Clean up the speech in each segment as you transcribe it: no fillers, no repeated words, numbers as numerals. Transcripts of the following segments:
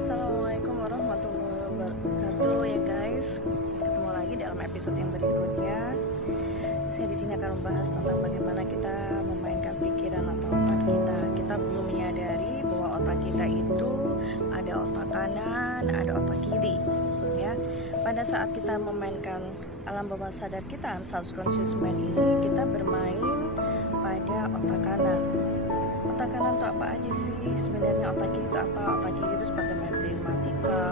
Assalamualaikum warahmatullahi wabarakatuh ya guys. Ketemu lagi dalam episode yang berikutnya. Saya di sini akan membahas tentang bagaimana kita memainkan pikiran atau otak kita. Kita belum menyadari bahwa otak kita itu ada otak kanan, ada otak kiri. Ya, pada saat kita memainkan alam bawah sadar kita, subconscious mind ini, kita bermain pada otak kanan. Otak kanan itu apa aja sih? Sebenarnya otak kiri itu apa? Otak kiri itu seperti matematika,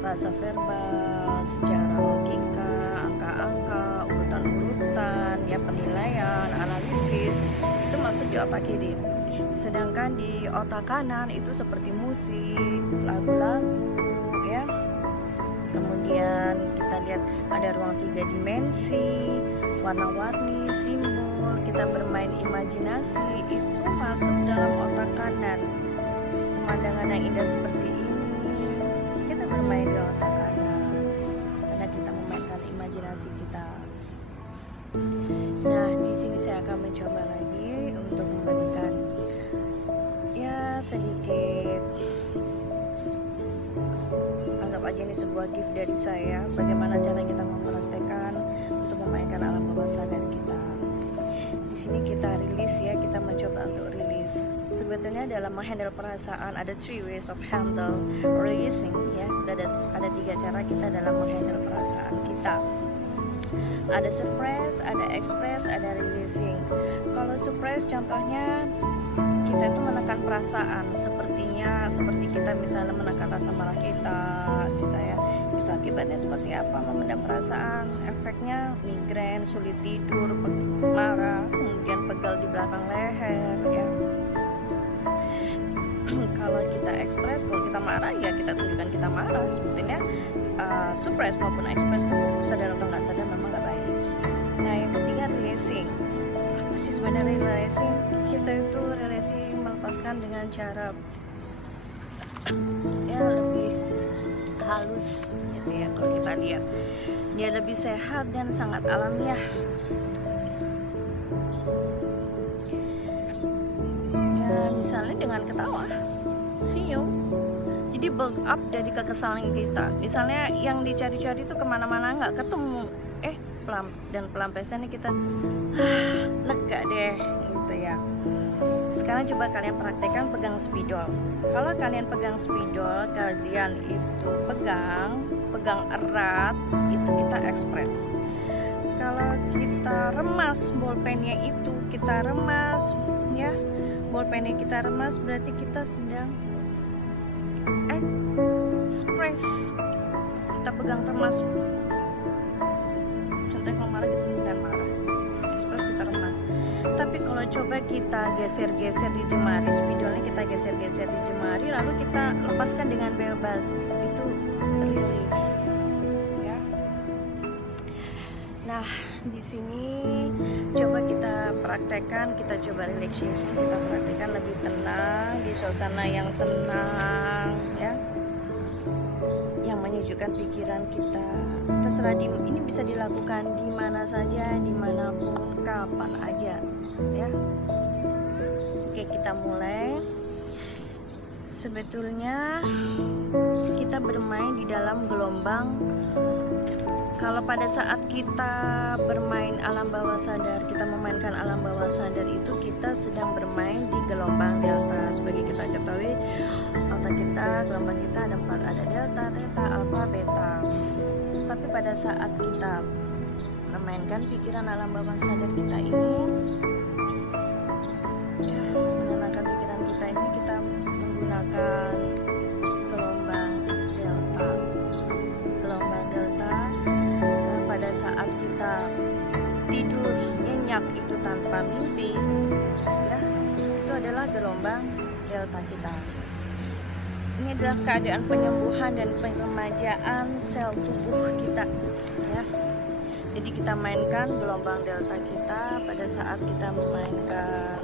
bahasa verbal, secara logika, angka-angka, urutan-urutan, ya penilaian, analisis, itu masuk di otak kiri. Sedangkan di otak kanan itu seperti musik, lagu-lagu, ya. Kemudian kita lihat ada ruang 3 dimensi, warna-warni, simbol, kita bermain imajinasi, itu masuk dalam otak kanan. Pemandangan yang indah seperti ini, kita bermain di otak kanan karena kita memainkan imajinasi kita. Nah, di sini saya akan mencoba lagi untuk memberikan ya sedikit, anggap aja ini sebuah gift dari saya, bagaimana cara kita mempraktekkan untuk memainkan alam bawah sadar kita. Di sini kita rilis ya, kita mencoba untuk rilis. Sebetulnya dalam menghandle perasaan ada 3 ways of handle releasing ya. Ada 3 cara kita dalam menghandle perasaan kita. Ada suppress, ada express, ada releasing. Kalau suppress contohnya kita itu menekan perasaan, seperti kita misalnya menekan rasa marah kita ya, itu akibatnya seperti apa? Memendam perasaan, efeknya migrain, sulit tidur, marah, kemudian pegal di belakang leher ya. Kalau kita ekspres, kalau kita marah ya kita tunjukkan kita marah. Sebetulnya suppress maupun ekspres itu sadar atau nggak sadar memang nggak baik. Nah, yang ketiga releasing. Apa sih sebenarnya releasing? Kita itu releasing melepaskan dengan cara ya lebih halus gitu ya. Kalau kita lihat dia lebih sehat dan sangat alamiah. Ya, misalnya dengan ketawa, senyum, jadi build up dari kekesalan kita. Misalnya yang dicari-cari itu kemana-mana nggak ketemu, dan pelampiasannya kita lega deh gitu ya. Sekarang coba kalian praktekkan pegang spidol. Kalau kalian pegang spidol, kalian itu pegang erat, itu kita ekspres. Kalau kita remas bolpennya itu, kita remas ya, bolpennya kita remas, berarti kita sedang ekspres. Kita pegang remas. Contohnya kalau marah kita dengan marah, ekspres kita remas. Tapi kalau coba kita geser-geser di jemari, spidolnya kita geser-geser di jemari, lalu kita lepaskan dengan bebas, itu release ya. Nah, di sini coba kita praktekkan, kita coba relaxation, kita praktekkan lebih tenang di suasana yang tenang ya, yang menyejukkan pikiran kita. Terserah, ini bisa dilakukan di mana saja, dimanapun, kapan aja ya. Oke, kita mulai. Sebetulnya kita bermain di dalam gelombang. Kalau pada saat kita bermain alam bawah sadar, kita memainkan alam bawah sadar itu kita sedang bermain di gelombang delta. Sebagai kita ketahui, otak kita, gelombang kita ada delta, theta, alpha, beta. Tapi pada saat kita memainkan pikiran alam bawah sadar kita ini, menenangkan pikiran kita ini, kita menggunakan gelombang delta. Gelombang delta, dan pada saat kita tidur nyenyak itu tanpa mimpi ya, itu adalah gelombang delta kita. Ini adalah keadaan penyembuhan dan peremajaan sel tubuh kita ya. Jadi kita mainkan gelombang delta kita pada saat kita memainkan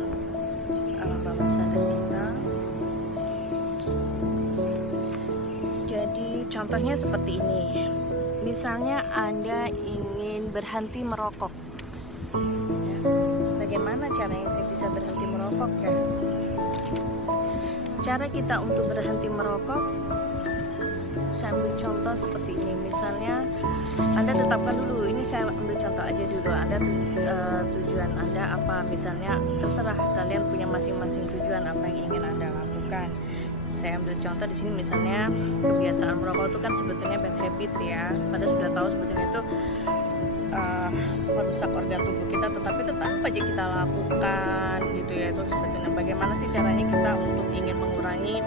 alam bawah sadar kita. Jadi contohnya seperti ini. Misalnya Anda ingin berhenti merokok ya. Bagaimana caranya saya bisa berhenti merokok ya? Cara kita untuk berhenti merokok, saya ambil contoh seperti ini. Misalnya Anda tetapkan dulu, ini saya ambil contoh aja dulu, Anda tujuan Anda apa, misalnya terserah kalian punya masing-masing tujuan apa yang ingin Anda lakukan. Saya ambil contoh di sini, misalnya kebiasaan merokok itu kan sebetulnya bad habit ya, Anda sudah tahu sebetulnya itu merusak organ tubuh kita, tetapi tetap aja kita lakukan gitu ya. Itu sebetulnya bagaimana sih caranya kita untuk ingin mengurangi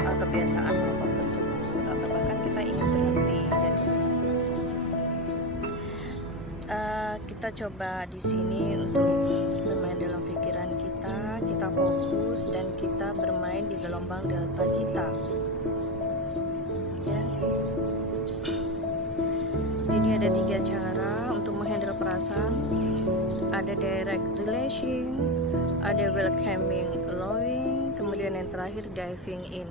kebiasaan merokok tersebut, atau bahkan kita ingin berhenti dari kebiasaan merokok. Kita coba di sini untuk bermain dalam pikiran kita fokus dan kita bermain di gelombang delta kita ya. Jadi ada 3 cara untuk menghandle perasaan, ada direct relation, ada welcoming allowing, kemudian yang terakhir diving in.